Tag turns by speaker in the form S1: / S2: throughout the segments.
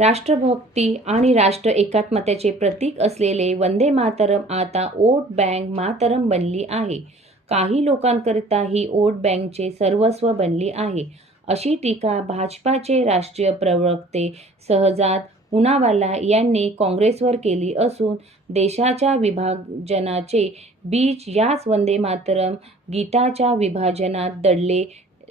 S1: राष्ट्रभक्ती आणि राष्ट्र एकात्मतेचे प्रतीक असलेले वंदे मातरम आता वोट बँक मातरम बनली आहे. काही लोकांकरिता ही वोट बँकचे सर्वस्व बनली आहे. अशी टीका भाजपाचे राष्ट्रीय प्रवक्ते सहजाद पुनावाला यांनी काँग्रेसवर केली असून देशाच्या विभाजनाचे बीज याच वंदे मातरम गीताच्या विभाजनात दडले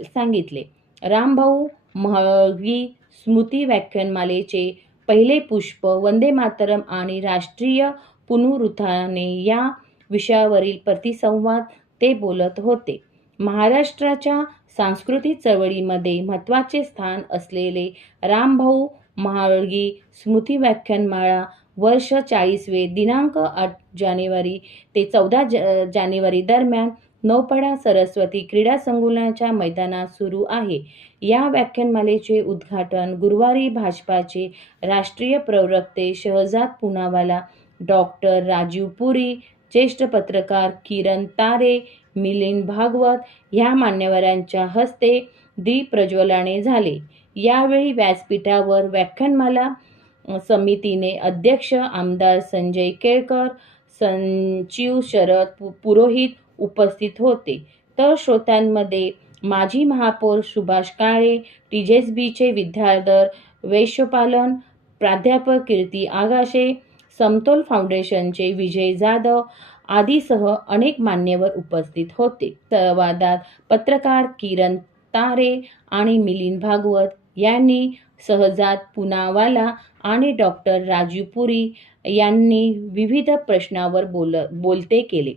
S1: सांगितले. रामभाऊ म्हाळगी स्मृती व्याख्यानमालेचे पहिले पुष्प वंदे मातरम आणि राष्ट्रीय पुनरुत्थाने या विषयावरील प्रतिसंवाद ते बोलत होते. महाराष्ट्राच्या सांस्कृतिक चळवळीमध्ये महत्त्वाचे स्थान असलेले रामभाऊ महाळगी स्मृती व्याख्यानमाळा वर्ष चाळीसवे दिनांक आठ जानेवारी ते चौदा ज जानेवारी दरम्यान नौपाडा सरस्वती क्रीडा संकुलाच्या मैदानात सुरू आहे. या व्याख्यानमालेचे उद्घाटन गुरुवारी भाजपाचे राष्ट्रीय प्रवक्ते शहजाद पुनावाला डॉक्टर राजीव पुरी ज्येष्ठ पत्रकार किरण तारे मिलिंद भागवत ह्या मान्यवरांच्या हस्ते दी प्रज्वलनाने झाले. यावेळी व्यासपीठावर व्याख्यानमाला समितीने अध्यक्ष आमदार संजय केळकर संचिव शरद पु- पुरोहित उपस्थित होते. तर श्रोत्यांमध्ये माजी महापौर सुभाष काळे टीजेसबीचे विद्याधर वैश्यपालन प्राध्यापक कीर्ती आगाशे समतोल फाउंडेशनचे विजय जाधव आदीसह अनेक मान्यवर उपस्थित होते. संवादात पत्रकार किरण तारे आणि मिलिंद भागवत यांनी सहजात पुनावाला आणि डॉक्टर राजीव पुरी यांनी विविध प्रश्नावर बोल बोलते केले.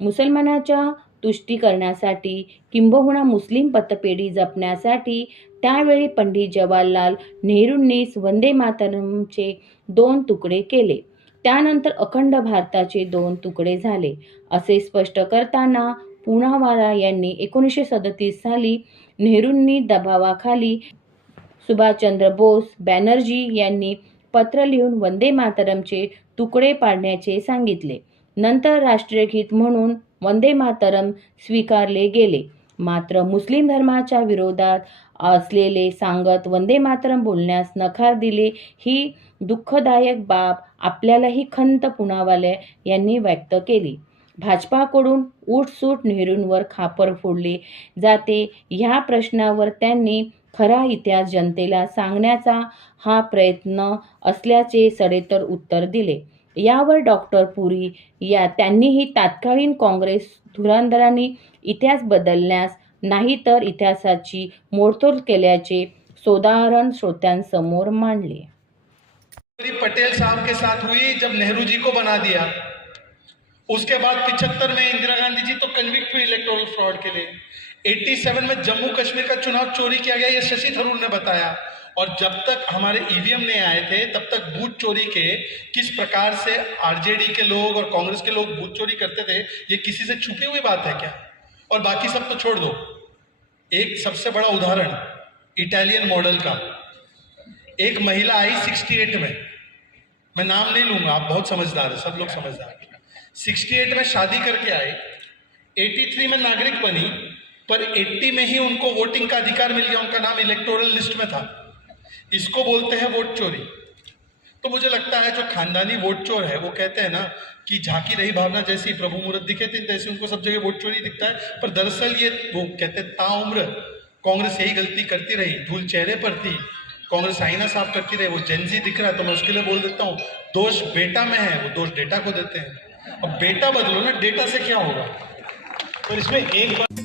S1: मुसलमानाच्या तुष्टीकरणासाठी किंबहुना मुस्लिम पतपेढी जपण्यासाठी त्यावेळी पंडित जवाहरलाल नेहरूंनीच वंदे मातरमचे दोन तुकडे केले. त्यानंतर अखंड भारताचे दोन तुकडे झाले. असे स्पष्ट करताना पुनावाला यांनी एकोणीसशे सदतीस साली नेहरूंनी दबावाखाली सुभाषचंद्र बोस बॅनर्जी यांनी पत्र लिहून वंदे मातरमचे तुकडे पाडण्याचे सांगितले. नंतर राष्ट्रगीत म्हणून वंदे मातरम स्वीकारले गेले. मात्र मुस्लिम धर्माच्या विरोधात असलेले सांगत वंदे मातरम बोलण्यास नकार दिले ही दुःखदायक बाब आपल्यालाही खंत पुनावाले यांनी व्यक्त केली. भाजपाकडून उठसूट नेहरूंवर खापर फोडले जाते ह्या प्रश्नावर त्यांनी खरा इतिहास जनतेला सांगण्याचा हा प्रयत्न असल्याचे सडेतर उत्तर दिले. यावर डॉक्टर पुरी या त्यांनीही तात्कालीन काँग्रेस धुरांधरांनी इतिहास बदलण्यास नाही तर इतिहासाची मोडतोड केल्याचे सोदाहरण श्रोत्यांसमोर मांडले.
S2: पटेल साहब के साथ हुई जब नेहरू जी को बना दिया। उसके बाद पिछहत्तर में इंदिरा गांधी जी तो कन्विक्ट हुई इलेक्टोरल फ्रॉड के लिए। 87 में जम्मू कश्मीर का चुनाव चोरी किया गया ये शशि थरूर ने बताया। और जब तक हमारे ईवीएम नहीं आए थे, तब तक बूथ चोरी के किस प्रकार से आरजेडी के लोग और कांग्रेस के लोग बूथ चोरी करते थे, ये किसी से छुपी हुई बात है क्या? और बाकी सब तो छोड़ दो। एक सबसे बड़ा उदाहरण इटालियन मॉडल का। एक महिला आई 68 में। मैं नाम नहीं लूँगा, आप बहुत समझदार है, सब लोग समझदार हैं। 68 में शादी करके आए 83 में नागरिक बनी, पर 80 में ही उनको वोटिंग का अधिकार मिल गया, उनका नाम इलेक्टोरल लिस्ट में था। इसको बोलते हैं वोट चोरी। तो मुझे लगता है जो खानदानी वोट चोर है, वो कहते हैं ना कि झांकी रही भावना जैसी प्रभु मुहूर्त दिखे थे तैसे उनको सब जगह वोट चोरी दिखता है। पर दरअसल ये वो कहते हैं ताउम्र कांग्रेस यही गलती करती रही, धूल चेहरे पर थी, कांग्रेस आईना साफ़ करती रही, वो जेंजी दिख रहा है तो मैं उसके लिए बोल देता हूँ, दोष बेटा में है, वो दोष डेटा को देते हैं। अब बेटा बदलो ना, डेटा से क्या होगा?
S3: पर इसमें एक बात